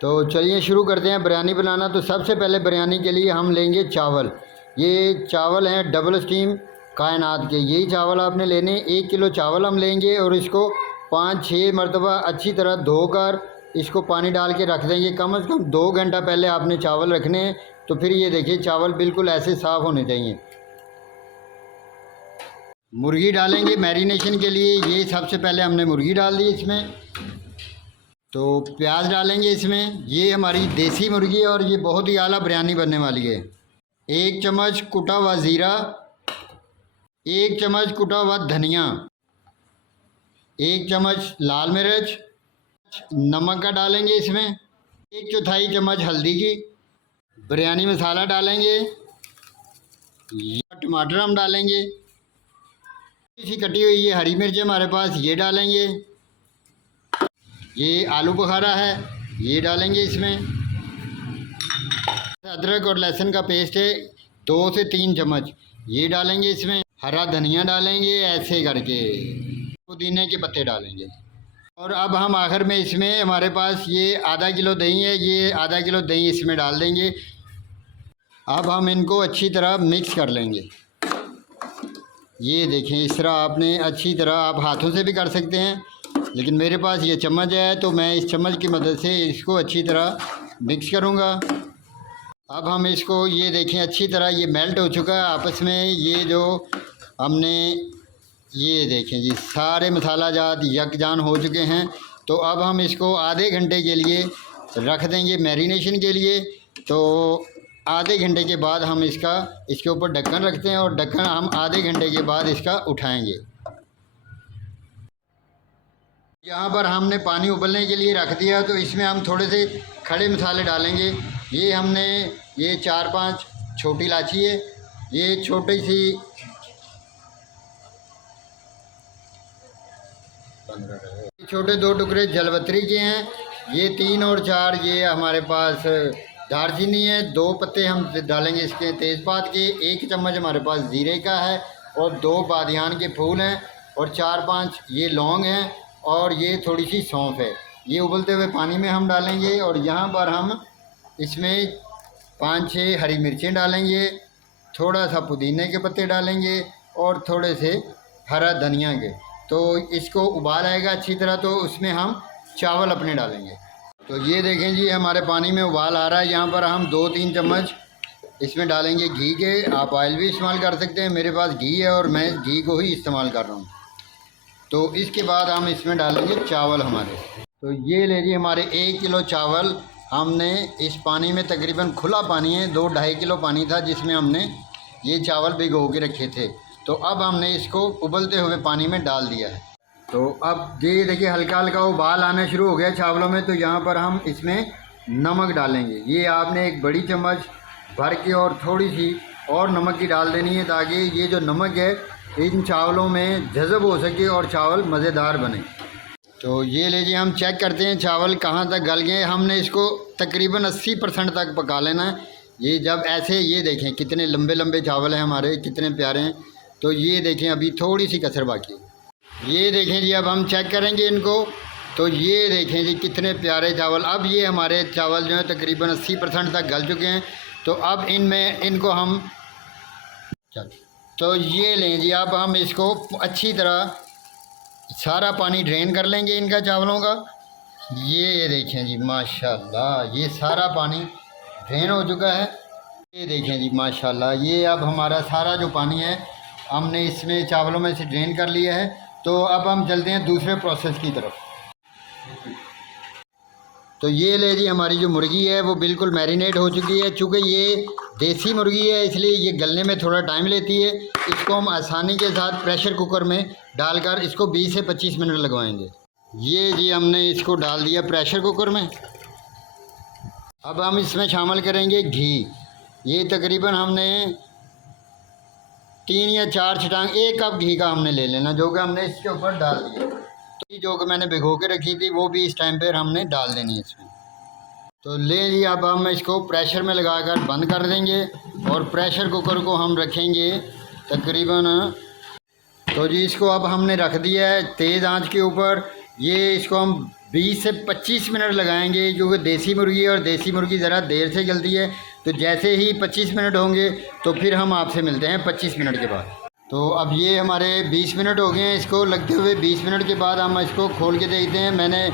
तो चलिए शुरू करते हैं बिरयानी बनाना। तो सबसे पहले बिरयानी के लिए हम लेंगे चावल। ये चावल हैं डबल स्टीम कायनात के, यही चावल आपने लेने। 1 किलो चावल हम लेंगे और इसको 5-6 मरतबा अच्छी तरह धोकर इसको पानी डाल के रख देंगे। कम से कम 2 घंटा पहले आपने चावल रखने हैं। तो फिर ये देखिए चावल बिल्कुल ऐसे साफ़ होने चाहिए। मुर्गी डालेंगे मैरिनेशन के लिए। ये सबसे पहले हमने मुर्गी डाल दी इसमें। तो प्याज डालेंगे इसमें। ये हमारी देसी मुर्गी है और ये बहुत ही आला बिरयानी बनने वाली है। 1 चम्मच कुटा हुआ ज़ीरा, 1 चम्मच कुटा हुआ धनिया, 1 चम्मच लाल मिर्च, नमक का डालेंगे इसमें, 1/4 चम्मच हल्दी की, बिरयानी मसाला डालेंगे, टमाटर हम डालेंगे, इसी कटी हुई ये हरी मिर्च हमारे पास ये डालेंगे, ये आलू बुखारा है ये डालेंगे इसमें। अदरक और लहसुन का पेस्ट है 2 से 3 चम्मच ये डालेंगे इसमें। हरा धनिया डालेंगे ऐसे करके, पुदीने के पत्ते डालेंगे। और अब हम आखिर में इसमें हमारे पास ये आधा किलो दही है, ये आधा किलो दही इसमें डाल देंगे। अब हम इनको अच्छी तरह मिक्स कर लेंगे। ये देखें इस तरह आपने अच्छी तरह, आप हाथों से भी कर सकते हैं लेकिन मेरे पास ये चम्मच है तो मैं इस चम्मच की मदद से इसको अच्छी तरह मिक्स करूँगा। अब हम इसको ये देखें अच्छी तरह ये मेल्ट हो चुका है आपस में। ये जो हमने ये देखें जी सारे मसाला जात यकजान हो चुके हैं। तो अब हम इसको आधे घंटे के लिए रख देंगे मैरिनेशन के लिए। तो आधे घंटे के बाद हम इसके ऊपर ढक्कन रखते हैं और ढक्कन हम आधे घंटे के बाद इसका उठाएंगे। यहाँ पर हमने पानी उबलने के लिए रख दिया तो इसमें हम थोड़े से खड़े मसाले डालेंगे। ये हमने ये 4-5 छोटी इलायची है, ये छोटी सी 15 छोटे 2 टुकड़े जलपत्री के हैं, ये 3 और 4 ये हमारे पास दालचीनी है। 2 पत्ते हम डालेंगे इसके तेज़पात के, 1 चम्मच हमारे पास ज़ीरे का है और 2 बादियान के फूल हैं और 4-5 ये लौंग हैं और ये थोड़ी सी सौंफ है। ये उबलते हुए पानी में हम डालेंगे और यहाँ पर हम इसमें 5-6 हरी मिर्चें डालेंगे, थोड़ा सा पुदीने के पत्ते डालेंगे और थोड़े से हरा धनिया के। तो इसको उबाल आएगा अच्छी तरह तो उसमें हम चावल अपने डालेंगे। तो ये देखें जी हमारे पानी में उबाल आ रहा है। यहाँ पर हम 2-3 चम्मच इसमें डालेंगे घी के। आप ऑयल भी इस्तेमाल कर सकते हैं, मेरे पास घी है और मैं घी को ही इस्तेमाल कर रहा हूँ। तो इसके बाद हम इसमें डालेंगे चावल हमारे। तो ये ले जी हमारे 1 किलो चावल हमने इस पानी में, तकरीबन खुला पानी है, 2-2.5 किलो पानी था जिसमें हमने ये चावल भिगो के रखे थे। तो अब हमने इसको उबलते हुए पानी में डाल दिया है। तो अब ये देखिए हल्का हल्का उबाल आना शुरू हो गया चावलों में। तो यहाँ पर हम इसमें नमक डालेंगे। ये आपने 1 बड़ी चम्मच भर के और थोड़ी सी और नमक की डाल देनी है ताकि ये जो नमक है इन चावलों में जज़ब हो सके और चावल मज़ेदार बने। तो ये ले जी हम चेक करते हैं चावल कहाँ तक गल गए। हमने इसको तकरीबन 80% तक पका लेना है। ये जब ऐसे ये देखें कितने लंबे लंबे चावल हैं हमारे, कितने प्यारे हैं। तो ये देखें अभी थोड़ी सी कसर बाकी है। ये देखें जी अब हम चेक करेंगे इनको। तो ये देखें जी कितने प्यारे चावल। अब ये हमारे चावल जो है तकरीबन 80% तक गल चुके हैं। तो अब इनको हम तो ये लें जी अब हम इसको अच्छी तरह सारा पानी ड्रेन कर लेंगे इनका चावलों का। ये देखें जी माशाल्लाह ये सारा पानी ड्रेन हो चुका है। ये देखें जी माशाल्लाह ये अब हमारा सारा जो पानी है हमने इसमें चावलों में से ड्रेन कर लिया है। तो अब हम चलते हैं दूसरे प्रोसेस की तरफ। तो ये ले जी हमारी जो मुर्गी है वो बिल्कुल मैरिनेट हो चुकी है। चूँकि ये देसी मुर्गी है इसलिए ये गलने में थोड़ा टाइम लेती है। इसको हम आसानी के साथ प्रेशर कुकर में डालकर इसको 20 से 25 मिनट लगवाएंगे। ये जी हमने इसको डाल दिया प्रेशर कुकर में। अब हम इसमें शामिल करेंगे घी। ये तकरीबन हमने 3 या 4 छटांग 1 कप घी का हमने ले लेना जो कि हमने इसके ऊपर डाल दिया। तो जो कि मैंने भिगो के रखी थी वो भी इस टाइम पर हमने डाल देनी है इसमें। तो ले जी अब हम इसको प्रेशर में लगाकर बंद कर देंगे और प्रेशर कुकर को हम रखेंगे तकरीबन। तो जी इसको अब हमने रख दिया है तेज़ आंच के ऊपर। ये इसको हम 20 से 25 मिनट लगाएंगे, क्योंकि देसी मुर्गी है और देसी मुर्गी ज़रा देर से जलती है। तो जैसे ही 25 मिनट होंगे तो फिर हम आपसे मिलते हैं 25 मिनट के बाद। तो अब ये हमारे 20 मिनट हो गए हैं इसको लगते हुए। 20 मिनट के बाद हम इसको खोल के देखते हैं। मैंने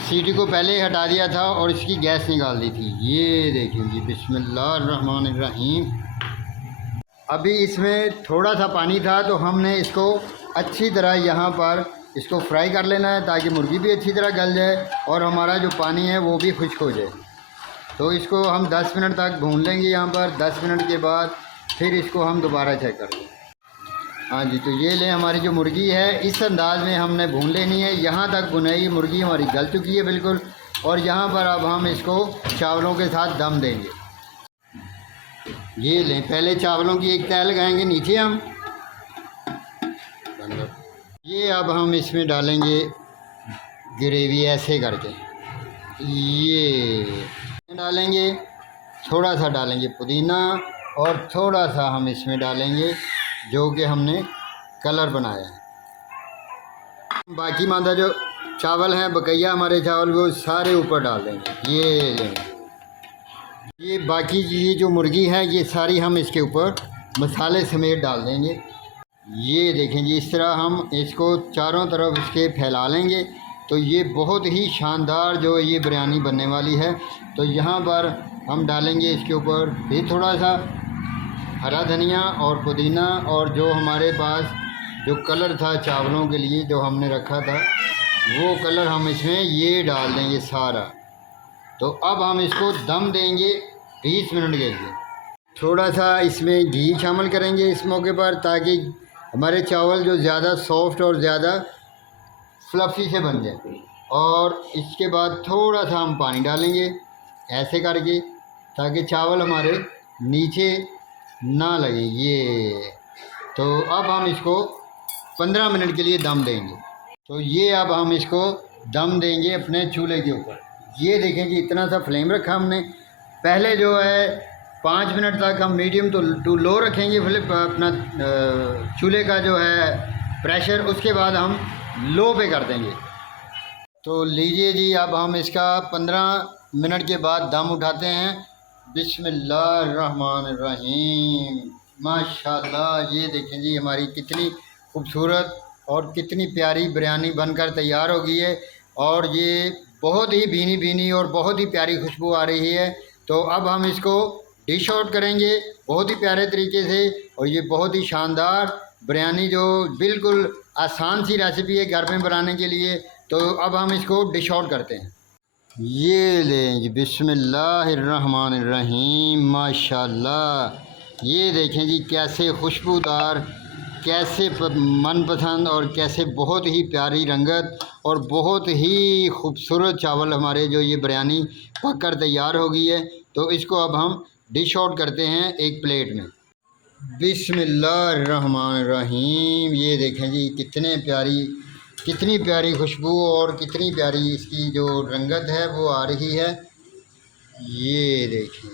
सीटी को पहले ही हटा दिया था और इसकी गैस निकाल दी थी। ये देखें जी, बिस्मिल्लाहिर्रहमानिर्रहीम। अभी इसमें थोड़ा सा पानी था तो हमने इसको अच्छी तरह यहाँ पर इसको फ्राई कर लेना है, ताकि मुर्गी भी अच्छी तरह गल जाए और हमारा जो पानी है वो भी खुश्क हो जाए। तो इसको हम 10 मिनट तक भून लेंगे यहाँ पर। 10 मिनट के बाद फिर इसको हम दोबारा चेक कर लेंगे। हाँ जी, तो ये लें हमारी जो मुर्गी है, इस अंदाज में हमने भून लेनी है। यहाँ तक भुनाई मुर्गी हमारी गल चुकी है बिल्कुल। और यहाँ पर अब हम इसको चावलों के साथ दम देंगे। ये लें, पहले चावलों की एक तह लगाएंगे नीचे हम। ये अब हम इसमें डालेंगे ग्रेवी ऐसे करके। ये डालेंगे, थोड़ा सा डालेंगे पुदीना और थोड़ा सा हम इसमें डालेंगे जो कि हमने कलर बनाया है। बाकी मादा जो चावल हैं, बकैया हमारे चावल, वो सारे ऊपर डाल देंगे। ये लेंगे, ये बाकी ये जो मुर्गी है ये सारी हम इसके ऊपर मसाले समेत डाल देंगे। ये देखें जी, इस तरह हम इसको चारों तरफ इसके फैला लेंगे। तो ये बहुत ही शानदार जो ये बिरयानी बनने वाली है। तो यहाँ पर हम डालेंगे इसके ऊपर फिर थोड़ा सा हरा धनिया और पुदीना, और जो हमारे पास जो कलर था चावलों के लिए जो हमने रखा था, वो कलर हम इसमें ये डाल देंगे सारा। तो अब हम इसको दम देंगे 20 मिनट के लिए। थोड़ा सा इसमें घी शामिल करेंगे इस मौके पर, ताकि हमारे चावल जो ज़्यादा सॉफ्ट और ज़्यादा फ्लफ़ी से बन जाए। और इसके बाद थोड़ा सा हम पानी डालेंगे ऐसे करके, ताकि चावल हमारे नीचे ना लगे। ये तो अब हम इसको 15 मिनट के लिए दम देंगे। तो ये अब हम इसको दम देंगे अपने चूल्हे के ऊपर। ये देखें कि इतना सा फ्लेम रखा हमने। पहले जो है 5 मिनट तक हम मीडियम टू लो रखेंगे अपना चूल्हे का जो है प्रेशर, उसके बाद हम लो पे कर देंगे। तो लीजिए जी, अब हम इसका 15 मिनट के बाद दम उठाते हैं। बिस्मिल्लाहिर्रहमानिर्रहीम। माशाल्लाह, ये देखें जी हमारी कितनी खूबसूरत और कितनी प्यारी बिरयानी बनकर तैयार हो गई है। और ये बहुत ही भीनी भीनी और बहुत ही प्यारी खुशबू आ रही है। तो अब हम इसको डिश आउट करेंगे बहुत ही प्यारे तरीके से। और ये बहुत ही शानदार बिरयानी जो बिल्कुल आसान सी रेसिपी है घर में बनाने के लिए। तो अब हम इसको डिश आउट करते हैं। ये लें जी, बिस्मिल्लाहिर्रहमानिर्रहीम। माशाल्लाह, ये देखें जी कैसे खुशबूदार, कैसे मनपसंद और कैसे बहुत ही प्यारी रंगत और बहुत ही खूबसूरत चावल हमारे जो ये बिरयानी पक कर तैयार हो गई है। तो इसको अब हम डिश आउट करते हैं एक प्लेट में। बिस्मिल्लाहिर्रहमानिर्रहीम। ये देखें जी कितनी प्यारी खुशबू और कितनी प्यारी इसकी जो रंगत है वो आ रही है। ये देखिए,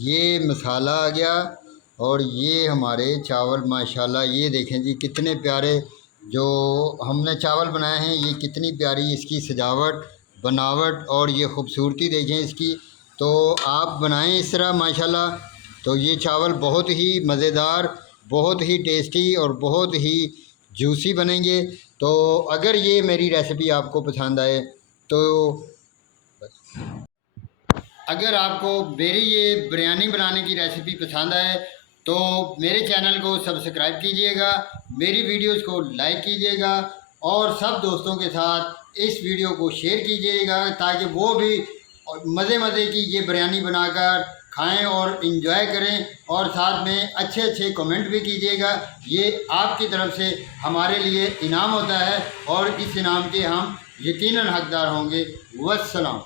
ये मसाला आ गया और ये हमारे चावल माशाल्लाह। ये देखें जी कितने प्यारे जो हमने चावल बनाए हैं। ये कितनी प्यारी इसकी सजावट, बनावट और ये खूबसूरती देखें इसकी। तो आप बनाएं इस तरह माशाल्लाह। तो ये चावल बहुत ही मज़ेदार, बहुत ही टेस्टी और बहुत ही जूसी बनेंगे। तो अगर ये मेरी रेसिपी आपको पसंद आए, तो अगर आपको मेरी ये बिरयानी बनाने की रेसिपी पसंद आए तो मेरे चैनल को सब्सक्राइब कीजिएगा, मेरी वीडियोस को लाइक कीजिएगा और सब दोस्तों के साथ इस वीडियो को शेयर कीजिएगा, ताकि वो भी मज़े की ये बिरयानी बनाकर खाएं और इन्जॉय करें। और साथ में अच्छे अच्छे कमेंट भी कीजिएगा। ये आपकी तरफ से हमारे लिए इनाम होता है और इस इनाम के हम यकीनन हकदार होंगे। वस्सलाम।